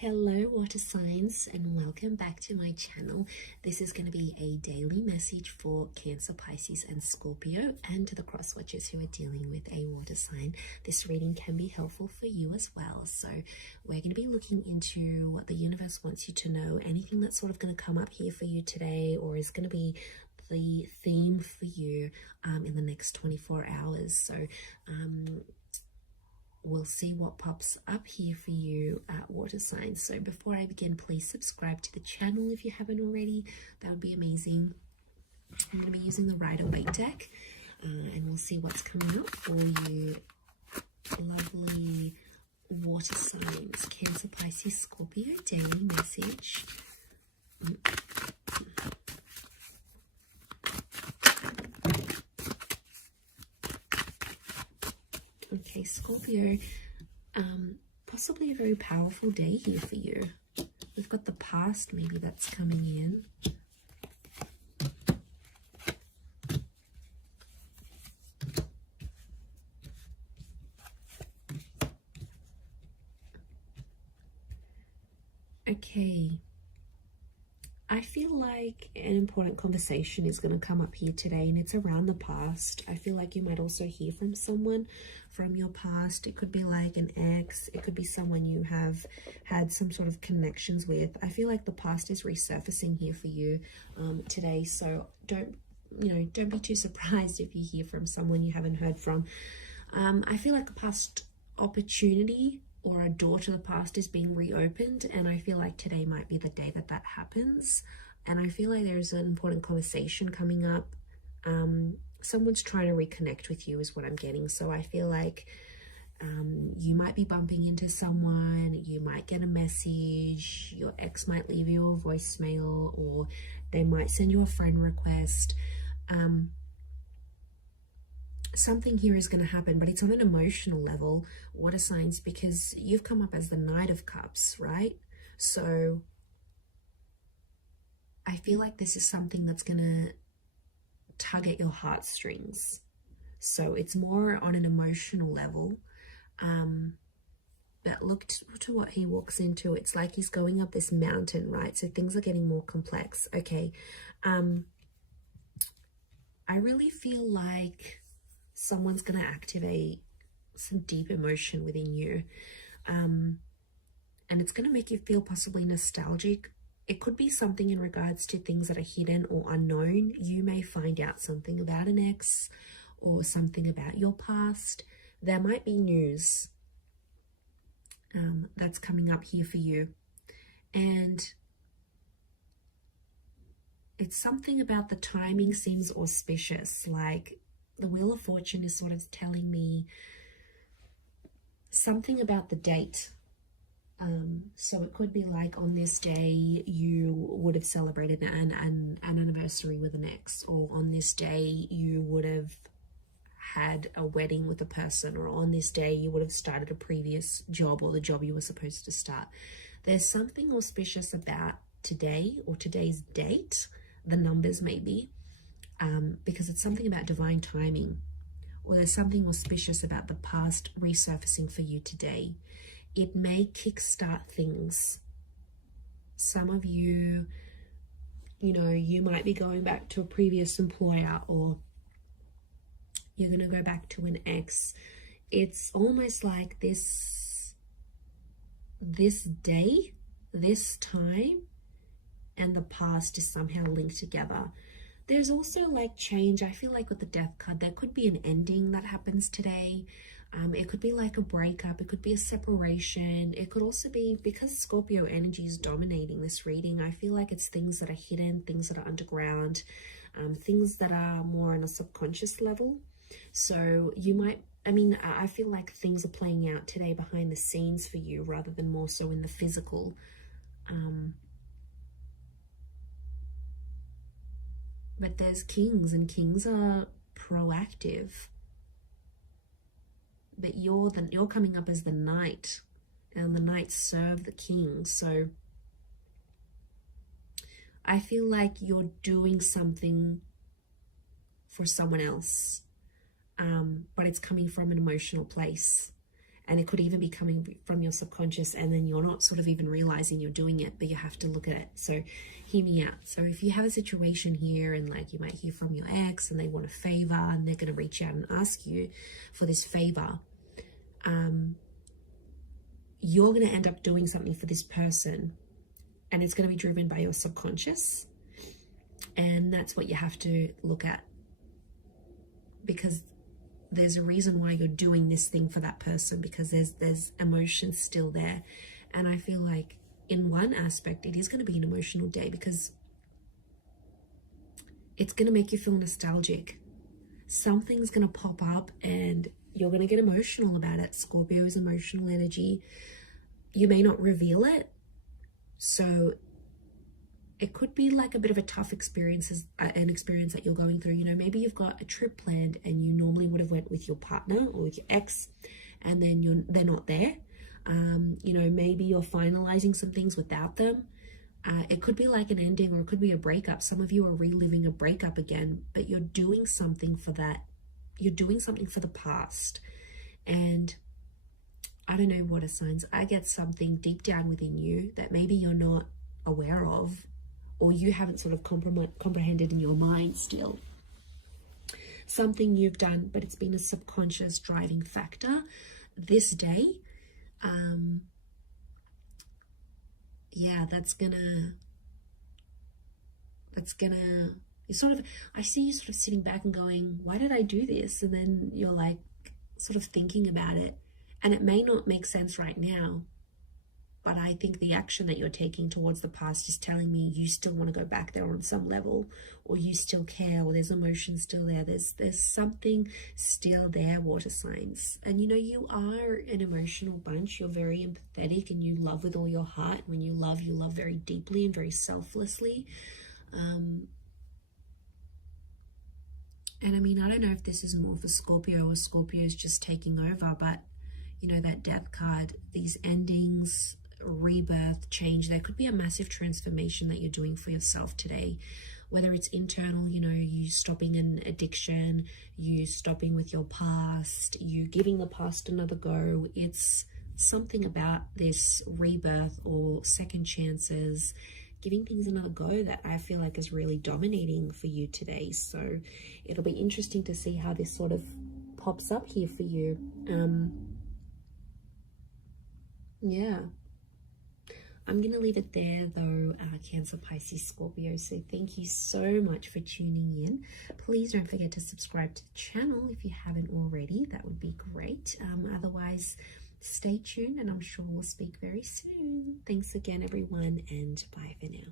Hello water signs, and welcome back to my channel. This is going to be a daily message for Cancer, Pisces and Scorpio, and to the cross watchers who are dealing with a water sign. This reading can be helpful for you as well. So we're going to be looking into what the universe wants you to know, anything that's sort of going to come up here for you today, or is going to be the theme for you in the next 24 hours. So we'll see what pops up here for you, water signs. So before I begin, please subscribe to the channel if you haven't already. That would be amazing. I'm going to be using the Rider-Waite deck, and we'll see what's coming up for you, lovely water signs. Cancer, Pisces, Scorpio, daily message. Okay, Scorpio, possibly a very powerful day here for you. We've got the past maybe that's coming in. Okay. I feel like an important conversation is going to come up here today, and it's around the past. I feel like you might also hear from someone from your past. It could be like an ex. It could be someone you have had some sort of connections with. I feel like the past is resurfacing here for you today. So don't be too surprised if you hear from someone you haven't heard from. I feel like a past opportunity or a door to the past is being reopened, and I feel like today might be the day that that happens. And I feel like there's an important conversation coming up. Someone's trying to reconnect with you is what I'm getting. So I feel like you might be bumping into someone, you might get a message, your ex might leave you a voicemail, or they might send you a friend request. Something here is going to happen, but it's on an emotional level, water signs, because you've come up as the Knight of Cups, right? So I feel like this is something that's going to tug at your heartstrings. So it's more on an emotional level. But look to what he walks into. It's like he's going up this mountain, right? So things are getting more complex. Okay. I really feel like someone's going to activate some deep emotion within you. And it's going to make you feel possibly nostalgic. It could be something in regards to things that are hidden or unknown. You may find out something about an ex or something about your past. There might be news that's coming up here for you. And it's something about the timing seems auspicious. Like the Wheel of Fortune is sort of telling me something about the date. So it could be like on this day you would have celebrated an anniversary with an ex, or on this day you would have had a wedding with a person, or on this day you would have started a previous job or the job you were supposed to start. There's something auspicious about today or today's date, the numbers maybe, because it's something about divine timing, or there's something auspicious about the past resurfacing for you today. It may kickstart things. Some of you, you might be going back to a previous employer, or you're going to go back to an ex. It's almost like this day, this time, and the past is somehow linked together. There's also like change. I feel like with the Death card, there could be an ending that happens today. It could be like a breakup. It could be a separation. It could also be, because Scorpio energy is dominating this reading, I feel like it's things that are hidden, things that are underground, things that are more on a subconscious level. So you might, I feel like things are playing out today behind the scenes for you rather than more so in the physical. But there's kings, and kings are proactive. But you're coming up as the knight, and the knights serve the king. So I feel like you're doing something for someone else, but it's coming from an emotional place. And it could even be coming from your subconscious, and then you're not sort of even realizing you're doing it, but you have to look at it. So hear me out. So if you have a situation here, and like you might hear from your ex and they want a favor, and they're going to reach out and ask you for this favor, you're going to end up doing something for this person, and it's going to be driven by your subconscious. And that's what you have to look at, because there's a reason why you're doing this thing for that person, because there's emotions still there. And I feel like in one aspect it is going to be an emotional day, because it's going to make you feel nostalgic. Something's going to pop up and you're going to get emotional about it. Scorpio is emotional energy. You may not reveal it, so it could be like a bit of a tough experience, an experience that you're going through. You know, maybe you've got a trip planned and you normally would have went with your partner or with your ex, and then they're not there. You know, maybe you're finalizing some things without them. It could be like an ending, or it could be a breakup. Some of you are reliving a breakup again, but you're doing something for that. You're doing something for the past. And I don't know, water signs, I get something deep down within you that maybe you're not aware of, or you haven't sort of comprehended in your mind still. Something you've done, but it's been a subconscious driving factor this day. Yeah, that's gonna, you sort of, I see you sort of sitting back and going, why did I do this? And then you're like sort of thinking about it, and it may not make sense right now, but I think the action that you're taking towards the past is telling me you still want to go back there on some level, or you still care, or there's emotion still there. There's something still there, water signs. And you know, you are an emotional bunch. You're very empathetic and you love with all your heart. When you love very deeply and very selflessly. And I mean, I don't know if this is more for Scorpio, or Scorpio is just taking over, but you know, that death card, these endings, rebirth, change, there could be a massive transformation that you're doing for yourself today, whether it's internal, you know, you stopping an addiction, you stopping with your past, you giving the past another go. It's something about this rebirth or second chances, giving things another go, that I feel like is really dominating for you today. So it'll be interesting to see how this sort of pops up here for you. Yeah, I'm going to leave it there though, Cancer, Pisces, Scorpio. So thank you so much for tuning in. Please don't forget to subscribe to the channel if you haven't already. That would be great. Otherwise, stay tuned, and I'm sure we'll speak very soon. Thanks again, everyone, and bye for now.